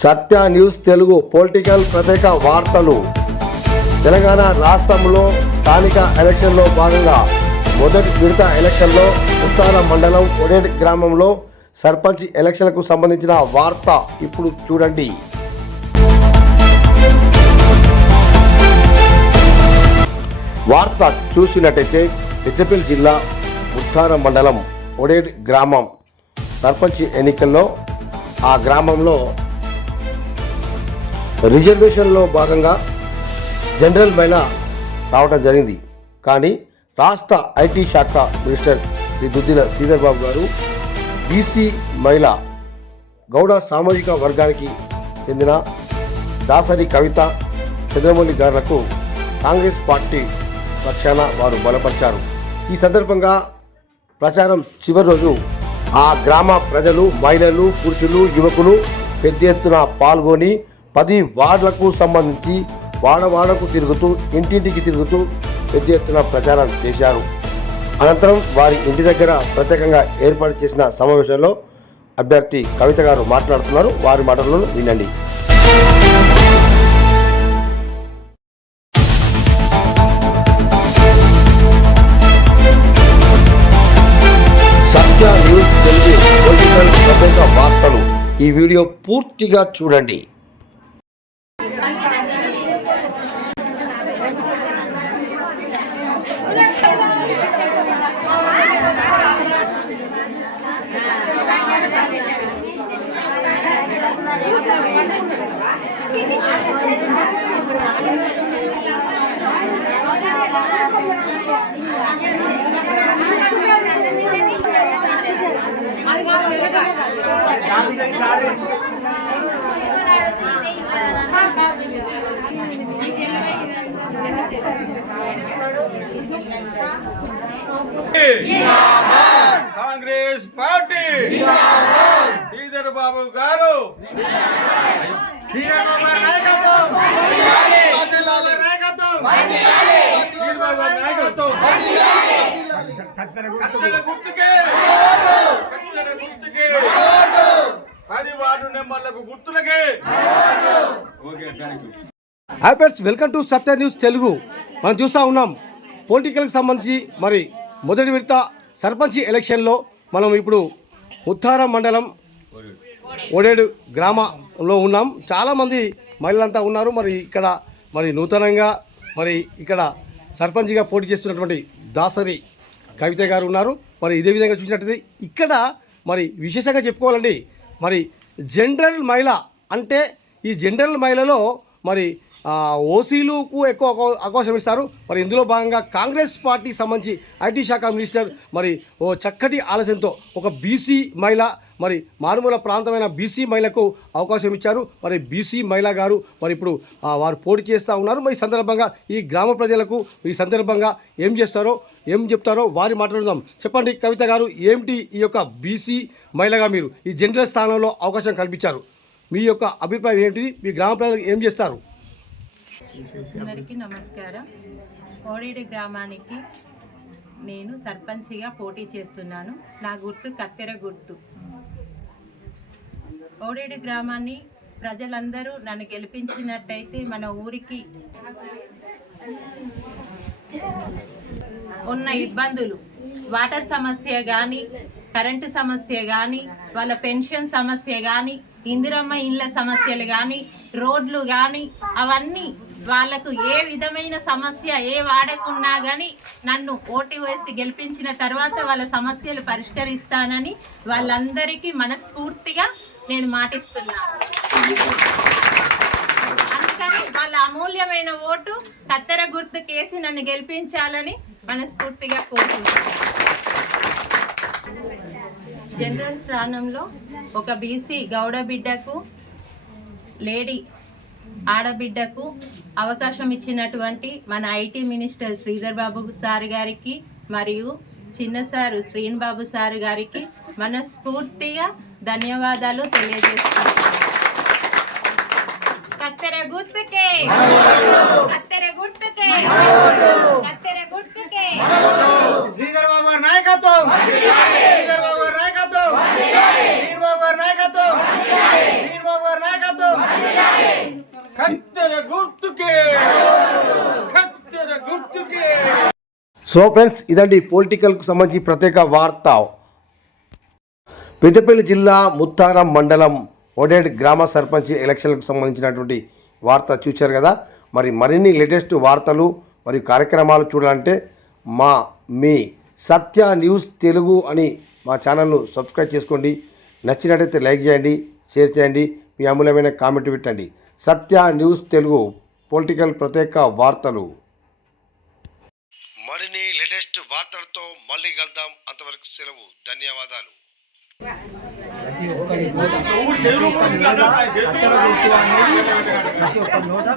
సత్య news Telugu political ప్రత్యేక వార్తలు. తెలంగాణ రాష్ట్రంలో స్థానిక ఎలక్షన్లో భాగంగా మొదటి విడత ఎలక్షన్లో ఉత్తాన మండలం ఒడేడ్ గ్రామంలో సర్పంచ్ ఎలక్షన్లకు సంబంధించిన వార్త ఇప్పుడు చూడండి. వార్త చూసినట్టయితే పెద్దపల్లి జిల్లా ఉత్తాన మండలం ఒడేడ్ గ్రామం. సర్పంచ్ ఎన్నికల్లో ఆ గ్రామంలో రిజర్వేషన్లో భాగంగా జనరల్ మైనా రావడం జరిగింది. కానీ రాష్ట్ర ఐటీ శాఖ మినిస్టర్ శ్రీ దుద్దిన శ్రీధర్ బాబు గారు బీసీ మహిళ గౌడ సామాజిక వర్గానికి చెందిన దాసరి కవిత చంద్రమౌళి గారులకు కాంగ్రెస్ పార్టీ పక్షాన వారు బలపరిచారు. ఈ సందర్భంగా ప్రచారం చివరి రోజు ఆ గ్రామ ప్రజలు మహిళలు పురుషులు యువకులు పెద్ద ఎత్తున పాల్గొని పది వార్డులకు సంబంధించి వాడవాడకు తిరుగుతూ ఇంటింటికి తిరుగుతూ పెద్ద ఎత్తున ప్రచారం చేశారు. అనంతరం వారి ఇంటి దగ్గర ప్రత్యేకంగా ఏర్పాటు చేసిన సమావేశంలో అభ్యర్థి కవిత గారు మాట్లాడుతున్నారు. వారి మాటలను వినండి. సత్య న్యూస్ తెలుగు పొలిటికల్ ప్రత్యేక వార్తలు. ఈ వీడియో పూర్తిగా చూడండి. కాంగ్రెస్ పార్టీ. శ్రీధర్ బాబు గారు. శ్రీధర్ బాబు గారి నాయకత్వం. శ్రీధర్ బాబు గారి. నాయకత్వం కత్తెర గుర్తుకే కత్తెర గుర్తుకే పది వార్డు నెంబర్లకు గుర్తులకే okay thank you welcome to Satya news Telugu మనం చూస్తూ ఉన్నాం. పొలిటికల్కి సంబంధించి మరి మొదటి విడత సర్పంచ్ ఎలక్షన్లో మనం ఇప్పుడు ఉత్తార మండలం ఓడేడు గ్రామంలో ఉన్నాం. చాలామంది మహిళలంతా ఉన్నారు. మరి ఇక్కడ మరి నూతనంగా మరి ఇక్కడ సర్పంచ్గా పోటీ చేస్తున్నటువంటి దాసరి కవిత గారు ఉన్నారు. మరి ఇదే విధంగా చూసినట్టయితే ఇక్కడ మరి విశేషంగా చెప్పుకోవాలండి. మరి జనరల్ మహిళ అంటే ఈ జనరల్ మహిళలో మరి ఓసీలకు ఎక్కువ అవకాశం ఇస్తారు. మరి ఇందులో భాగంగా కాంగ్రెస్ పార్టీకి సంబంధించి ఐటీ శాఖ మినిస్టర్ మరి ఓ చక్కటి ఆలోచనతో ఒక బీసీ మహిళ మరి మారుమూల ప్రాంతమైన బీసీ మహిళకు అవకాశం ఇచ్చారు. మరి బీసీ మహిళ గారు మరి ఇప్పుడు వారు పోటీ చేస్తూ ఉన్నారు. మరి సందర్భంగా ఈ గ్రామ ప్రజలకు ఈ సందర్భంగా ఏం చేస్తారో ఏం చెప్తారో వారి మాట్లాడుదాం చెప్పండి కవిత గారు ఏమిటి ఈ యొక్క బీసీ మహిళగా మీరు ఈ జనరల్ స్థానంలో అవకాశం కల్పించారు? మీ యొక్క అభిప్రాయం ఏంటి మీ గ్రామ ప్రజలకు ఏం చేస్తారు? అందరికీ నమస్కారం. కోడేడు గ్రామానికి నేను సర్పంచిగా పోటీ చేస్తున్నాను. నా గుర్తు కత్తెర గుర్తు. కోడేడు గ్రామాన్ని ప్రజలందరూ నన్ను గెలిపించినట్టయితే మన ఊరికి ఉన్న ఇబ్బందులు వాటర్ సమస్య కానీ కరెంటు సమస్య కానీ వాళ్ళ పెన్షన్ సమస్య కానీ ఇందిరమ్మ ఇళ్ళ సమస్యలు కానీ రోడ్లు కానీ అవన్నీ వాళ్ళకు ఏ విధమైన సమస్య ఏ వాడకున్నా కానీ నన్ను ఓటు వేసి గెలిపించిన తర్వాత వాళ్ళ సమస్యలు పరిష్కరిస్తానని వాళ్ళందరికీ మనస్ఫూర్తిగా నేను మాటిస్తున్నాను. అందుకని వాళ్ళ అమూల్యమైన ఓటు కత్తెర గుర్తు కేసి నన్ను గెలిపించాలని మనస్ఫూర్తిగా కోరుకుంటున్నాను జనరల్ స్థానంలో ఒక బీసీ గౌడ బిడ్డకు లేడీ ఆడబిడ్డకు అవకాశం ఇచ్చినటువంటి మన IT minister Sridhar Babu sir గారికి మరియు చిన్న సారు శ్రీన్ బాబు సార్ గారికి మనస్ఫూర్తిగా ధన్యవాదాలు తెలియజేస్తున్నాను. కత్తెర గుర్తుకే. కత్తెర గుర్తుకే. కత్తెర గుర్తుకే. శ్రీధర్ బాబు గారి నాయకత్వం శ్రీధర్ బాబు గారి నాయకత్వం శ్రీధర్ బాబు గారి నాయకత్వం శ్రీధర్ బాబు గారి నాయకత్వం కత్తెర గుర్తుకే కత్తెర గుర్తుకే సో ఫ్రెండ్స్ ఇదండి పొలిటికల్కు సంబంధించి ప్రత్యేక వార్త. పెద్దపల్లి జిల్లా ముత్తారం మండలం ఓడేడ్ గ్రామ సర్పంచ్ ఎలక్షన్లకు సంబంధించినటువంటి వార్త చూశారు కదా. మరి మరిన్ని లేటెస్ట్ వార్తలు మరియు కార్యక్రమాలు చూడాలంటే మా మీ సత్య న్యూస్ తెలుగు అని మా ఛానల్ను సబ్స్క్రైబ్ చేసుకోండి. నచ్చినట్టయితే లైక్ చేయండి షేర్ చేయండి మీ అమూల్యమైన కామెంట్ పెట్టండి. సత్య న్యూస్ తెలుగు పొలిటికల్ ప్రత్యేక వార్తలు. లేటెస్ట్ వార్తలతో మళ్ళీ కలుద్దాం. అంతవరకు సెలవు. ధన్యవాదాలు. ప్రతి ఒక్క నోట